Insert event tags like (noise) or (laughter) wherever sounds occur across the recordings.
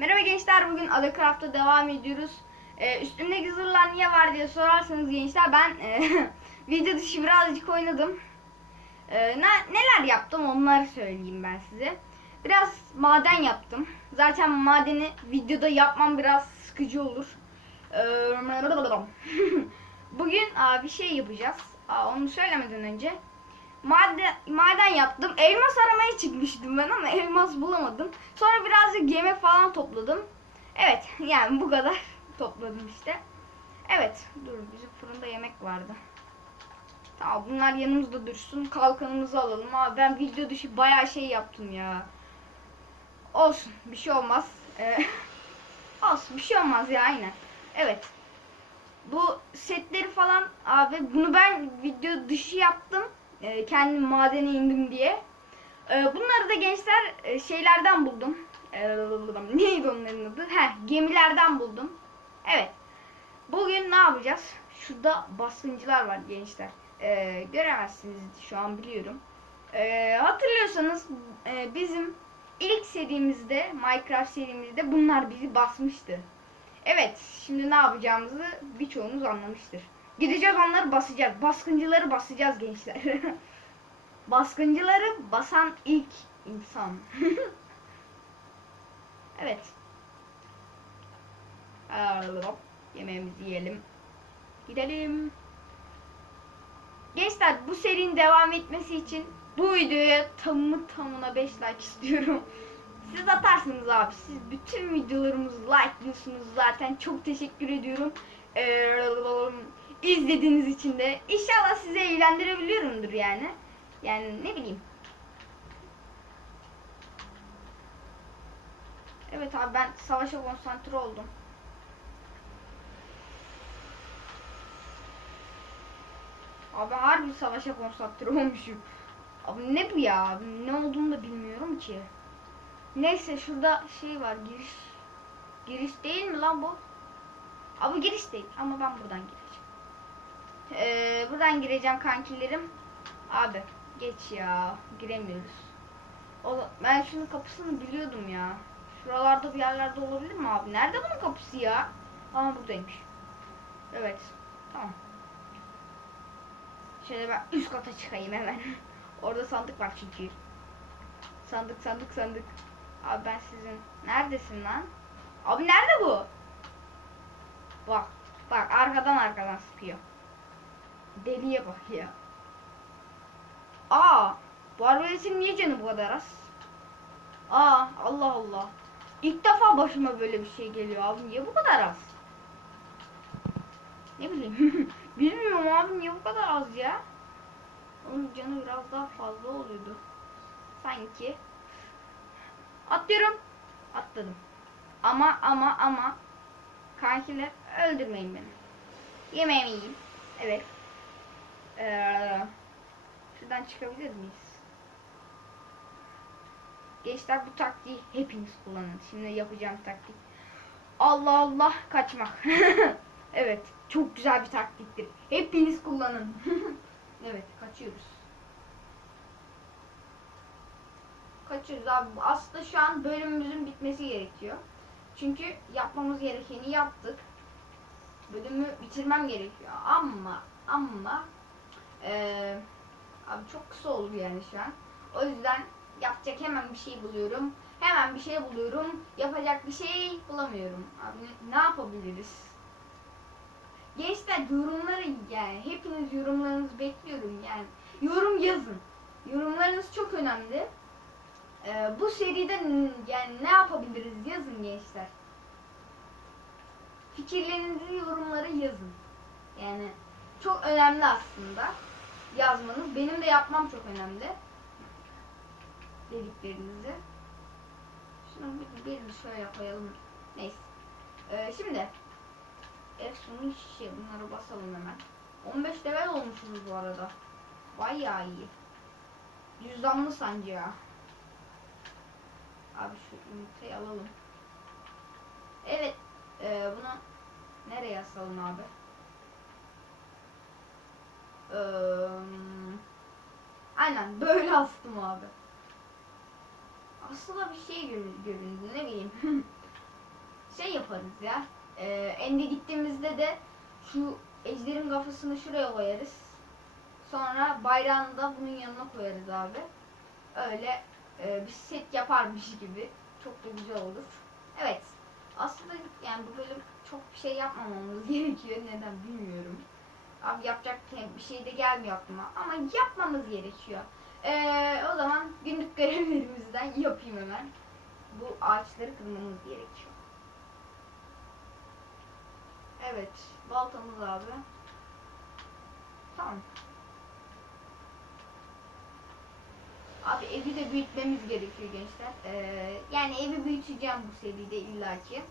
Merhaba gençler bugün Adacraft'a devam ediyoruz. Ee, üstümdeki zırhlar niye var diye sorarsanız gençler ben e, (laughs) video dışı birazcık oynadım. Ee, ne- neler yaptım onları söyleyeyim ben size. Biraz maden yaptım. Zaten madeni videoda yapmam biraz sıkıcı olur. Ee, (laughs) bugün aa, bir şey yapacağız. Aa, onu söylemeden önce maden, maden yaptım. Elmas aramaya çıkmıştım ben ama elmas bulamadım. Sonra birazcık yemek falan topladım. Evet yani bu kadar (laughs) topladım işte. Evet dur bizim fırında yemek vardı. Tamam bunlar yanımızda dursun. Kalkanımızı alalım. Abi ben video dışı bayağı şey yaptım ya. Olsun bir şey olmaz. Ee, (laughs) olsun bir şey olmaz ya aynen. Evet. Bu setleri falan abi bunu ben video dışı yaptım. Ee, kendim madene indim diye. Ee, bunları da gençler e, şeylerden buldum. Ee, neydi onların adı? Heh, gemilerden buldum. Evet. Bugün ne yapacağız? Şurada baskıncılar var gençler. Ee, göremezsiniz şu an biliyorum. Ee, hatırlıyorsanız e, bizim ilk serimizde Minecraft serimizde bunlar bizi basmıştı. Evet, şimdi ne yapacağımızı birçoğunuz anlamıştır. Gideceğiz onları basacağız. Baskıncıları basacağız gençler. (laughs) Baskıncıları basan ilk insan. (laughs) evet. Hop, Yemeğimizi yiyelim. Gidelim. Gençler bu serinin devam etmesi için bu videoya tamı tamına 5 like istiyorum. Siz atarsınız abi. Siz bütün videolarımızı likeliyorsunuz zaten. Çok teşekkür ediyorum. Ee, izlediğiniz için de. İnşallah sizi eğlendirebiliyorumdur yani. Yani ne bileyim. Evet abi ben savaşa konsantre oldum. Abi harbi savaşa konsantre olmuşum. Abi ne bu ya? Ne olduğunu da bilmiyorum ki. Neyse şurada şey var giriş. Giriş değil mi lan bu? Abi giriş değil ama ben buradan gireceğim. Ee, buradan gireceğim kankilerim. Abi geç ya giremiyoruz. O, ben şunun kapısını biliyordum ya. Şuralarda bir yerlerde olabilir mi abi? Nerede bunun kapısı ya? Aa buradaymış. Evet. Tamam. Şöyle ben üst kata çıkayım hemen. (laughs) Orada sandık var çünkü. Sandık sandık sandık. Abi ben sizin neredesin lan? Abi nerede bu? Bak bak arkadan arkadan sıkıyor. Deliye bak ya. Aa bu arbaletin niye canı bu kadar az? Aa Allah Allah. İlk defa başıma böyle bir şey geliyor abi niye bu kadar az? Ne bileyim. (laughs) Bilmiyorum abi niye bu kadar az ya? Onun canı biraz daha fazla oluyordu. Sanki. Atlıyorum. Atladım. Ama ama ama kankiler öldürmeyin beni. Yemeğimi yiyeyim. Evet. Ee, şuradan çıkabilir miyiz? Gençler bu taktiği hepiniz kullanın. Şimdi yapacağım taktik. Allah Allah kaçmak. (laughs) evet. Çok güzel bir taktiktir. Hepiniz kullanın. (laughs) evet kaçıyoruz. Kaçıyoruz abi. Aslında şu an bölümümüzün bitmesi gerekiyor. Çünkü yapmamız gerekeni yaptık. Bölümü bitirmem gerekiyor. Ama ama eee abi çok kısa oldu yani şu an. O yüzden yapacak hemen bir şey buluyorum. Hemen bir şey buluyorum. Yapacak bir şey bulamıyorum. Abi ne, yapabiliriz? Gençler yorumları yani hepiniz yorumlarınızı bekliyorum yani. Yorum yazın. Yorumlarınız çok önemli. Ee, bu seride yani ne yapabiliriz yazın gençler. Fikirlerinizi yorumlara yazın. Yani çok önemli aslında yazmanız. Benim de yapmam çok önemli. Dediklerinizi. Şunu bir, bir, bir şöyle koyalım. Neyse. Ee, şimdi Efsun'un şişe bunları basalım hemen. 15 level olmuşuz bu arada. Bayağı iyi. Cüzdanlı sancı ya. Abi şu yumurtayı alalım. Evet. E, bunu nereye asalım abi? Eee, aynen böyle astım abi. Aslında bir şey görün- göründü ne bileyim. (laughs) yaparız ya. Ee, Ende gittiğimizde de şu ejderin kafasını şuraya koyarız. Sonra bayrağını da bunun yanına koyarız abi. Öyle e, bir set yaparmış gibi. Çok da güzel olur. Evet. Aslında yani bu bölüm çok bir şey yapmamamız (laughs) gerekiyor. Neden bilmiyorum. Abi yapacak bir şey de gelmiyor aklıma. Ama yapmamız gerekiyor. Ee, o zaman günlük görevlerimizden yapayım hemen. Bu ağaçları kırmamız gerekiyor. Evet. Baltamız abi. Tamam. Abi evi de büyütmemiz gerekiyor gençler. Ee, yani evi büyüteceğim bu seride illaki.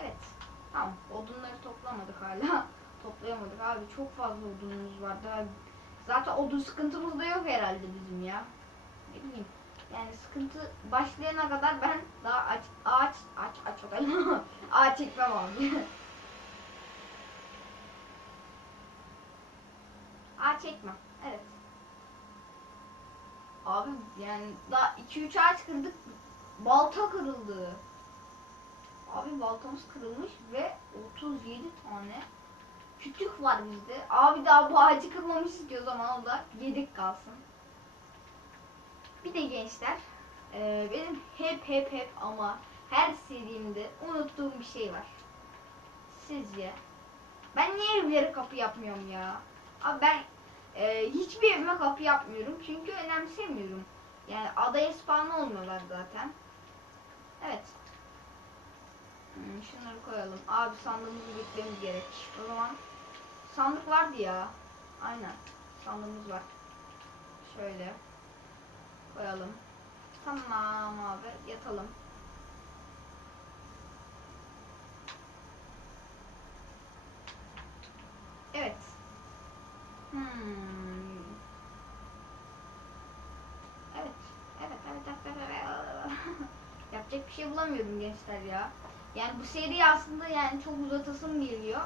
Evet. Tamam. Odunları toplamadık hala. (laughs) Toplayamadık abi. Çok fazla odunumuz var. Daha Zaten odun sıkıntımız da yok herhalde bizim ya. Ne bileyim. Yani sıkıntı başlayana kadar ben daha aç, ağaç aç aç olayım. (laughs) ağaç çekmem abi. (laughs) ağaç çekmem. Evet. Abi yani daha 2-3 ağaç kırdık. Balta kırıldı. Abi baltamız kırılmış ve 37 tane kütük var bizde. Abi daha bu ağacı kırmamışız ki o zaman o da yedek kalsın. Bir de gençler e, benim hep hep hep ama her serimde unuttuğum bir şey var. Sizce? Ben niye evlere kapı yapmıyorum ya? Abi ben e, hiçbir evime kapı yapmıyorum çünkü önemsemiyorum. Yani adaya spawn olmuyorlar zaten. Evet. Hmm, şunları koyalım. Abi sandığımızı bitmemiz gerek. O zaman sandık vardı ya. Aynen. Sandığımız var. Şöyle koyalım. Tamam abi yatalım. Evet. Hmm. Evet, evet, evet, evet, evet. (laughs) Yapacak bir şey bulamıyorum gençler ya. Yani bu seri aslında yani çok uzatasım geliyor.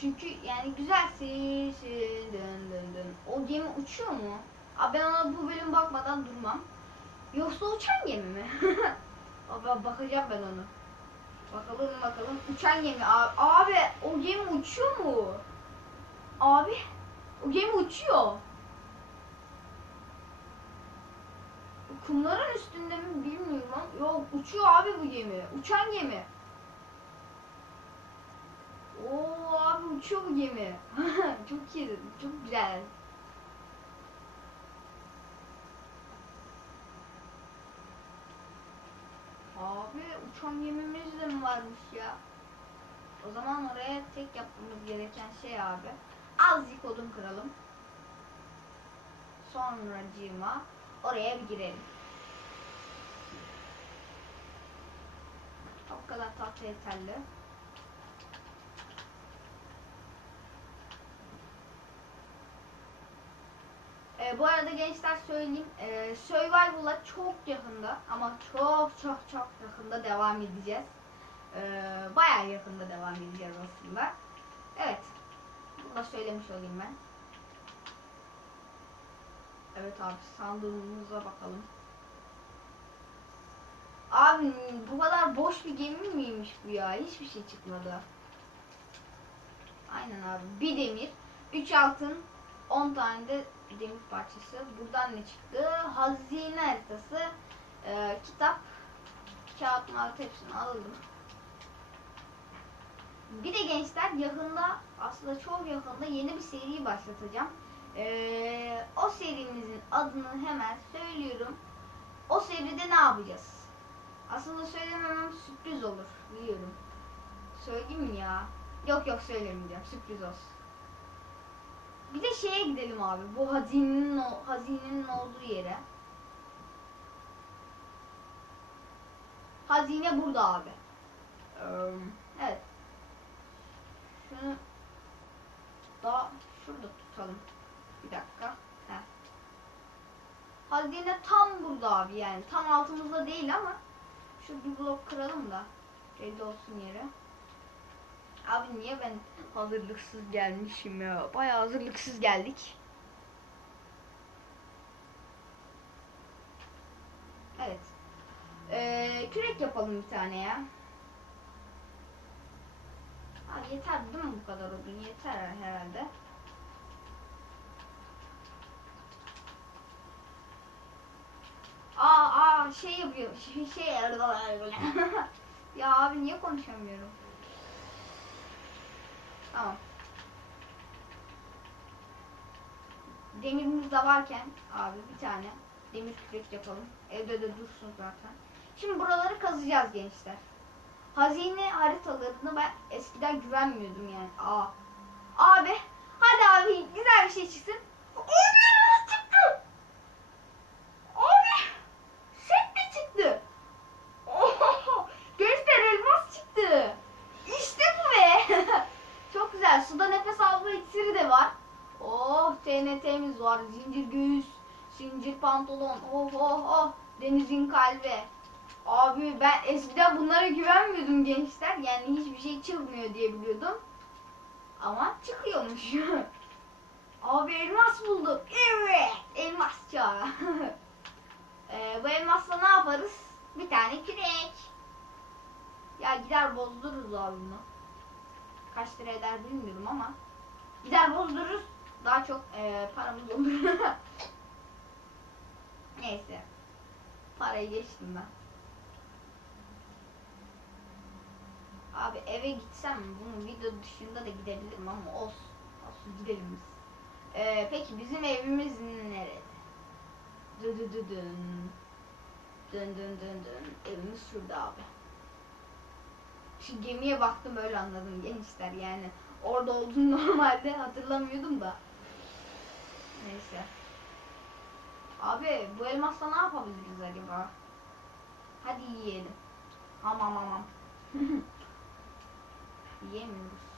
Çünkü yani güzel seri, seri dön dön. O gemi uçuyor mu? Abi ben ona bu bölüm bakmadan durmam. Yoksa uçan gemi mi? (laughs) Abi bakacağım ben onu. Bakalım bakalım. Uçan gemi abi. Abi o gemi uçuyor mu? Abi o gemi uçuyor. Kumların üstünde mi bilmiyorum yok uçuyor abi bu gemi. Uçan gemi. Oo abi uçuyor bu gemi. (laughs) çok iyi, çok güzel. Abi uçan gemimiz de mi varmış ya? O zaman oraya tek yapmamız gereken şey abi. Azıcık odun kıralım. Sonra cima oraya bir girelim. O kadar tahta yeterli. Ee, bu arada gençler söyleyeyim. E, Survival'a çok yakında ama çok çok çok yakında devam edeceğiz. E, bayağı yakında devam edeceğiz aslında. Evet. Bunu da söylemiş olayım ben. Evet abi sandığımıza bakalım. Abi bu kadar boş bir gemi miymiş bu ya? Hiçbir şey çıkmadı. Aynen abi. Bir demir, 3 altın, 10 tane de demir parçası. Buradan ne çıktı? Hazine haritası, e, kitap, kağıt mağat hepsini alalım. Bir de gençler yakında aslında çok yakında yeni bir seri başlatacağım. Ee, o serimizin adını hemen söylüyorum. O seride ne yapacağız? Aslında söylememem sürpriz olur biliyorum. Söyleyeyim mi ya? Yok yok söylemeyeceğim sürpriz olsun. Bir de şeye gidelim abi. Bu hazinenin o hazinenin olduğu yere. Hazine burada abi. Evet. Şunu daha şurada tutalım. Bir dakika. Heh. Hazine tam burada abi yani. Tam altımızda değil ama Şu bir blok kıralım da belli olsun yere. Abi niye ben hazırlıksız gelmişim ya? Bayağı hazırlıksız geldik. Evet. Ee, kürek yapalım bir tane ya. Abi yeter değil mi bu kadar odun? Yeter herhalde. Aa aa şey yapıyor. (laughs) Şey, şey (laughs) ya abi niye konuşamıyorum? Tamam. Demirimiz de varken abi bir tane demir kürek yapalım. Evde de dursun zaten. Şimdi buraları kazacağız gençler. Hazine haritalarını ben eskiden güvenmiyordum yani. Aa. Abi hadi abi güzel bir şey çıksın. Elmas çıktı. Abi set mi çıktı? Oho, gençler elmas çıktı. İşte bu be. Çok güzel. Suda nefes alma iksiri de var. Oh TNT'miz var. Zincir göğüs, zincir pantolon. Oh oh oh. Denizin kalbi. Abi ben eskiden bunlara güvenmiyordum gençler. Yani hiçbir şey çıkmıyor diye biliyordum. Ama çıkıyormuş. (laughs) Abi elmas bulduk. Evet. Elmas çağı. (laughs) Ee, bu elmasla ne yaparız? Bir tane kürek. Ya gider bozdururuz abi bunu. Kaç lira eder bilmiyorum ama. Gider bozdururuz. Daha çok ee, paramız olur. (laughs) Neyse. Parayı geçtim ben. Abi eve gitsem bunun video dışında da gidebilirim ama olsun. Olsun gidelim biz. Ee, peki bizim evimiz nerede? Dın dın dın. Dın dın dın dın. Evimiz şurada abi. Şu gemiye baktım öyle anladım gençler yani. Orada olduğunu (laughs) normalde hatırlamıyordum da. Neyse. Abi bu elmasla ne yapabiliriz acaba? Hadi yiyelim. Hamam hamam. (laughs) Yiyemiyoruz.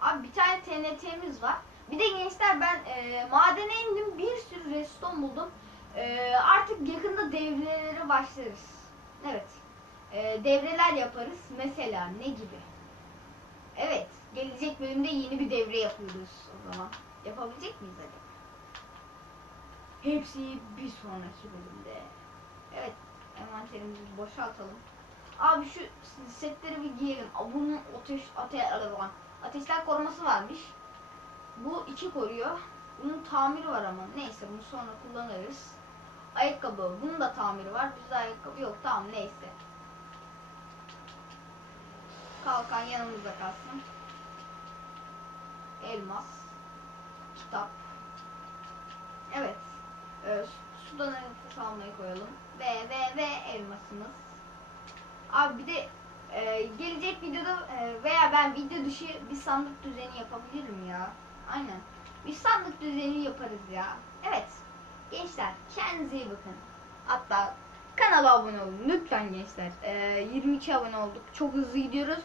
Abi bir tane TNT'miz var. Bir de gençler ben e, madene indim bir sürü redstone buldum. E, artık yakında devrelere başlarız. Evet. E, devreler yaparız. Mesela ne gibi? Evet. Gelecek bölümde yeni bir devre yapıyoruz o zaman. Yapabilecek miyiz acaba? Hepsi bir sonraki bölümde. Evet. Envanterimizi boşaltalım. Abi şu setleri bir giyelim. Bunun ateş, ate, ateşler koruması varmış. Bu iki koruyor. Bunun tamiri var ama. Neyse bunu sonra kullanırız. Ayakkabı. Bunun da tamiri var. Bizde ayakkabı yok. Tamam neyse. Kalkan yanımızda kalsın. Elmas. Kitap. Evet. Ee, su- sudan nefes almayı koyalım. Ve ve ve elmasımız. Abi bir de e, gelecek videoda e, veya ben video dışı bir sandık düzeni yapabilirim ya. Aynen. Bir sandık düzeni yaparız ya. Evet. Gençler kendinize iyi bakın. Hatta kanala abone olun lütfen gençler. E, 22 abone olduk. Çok hızlı gidiyoruz.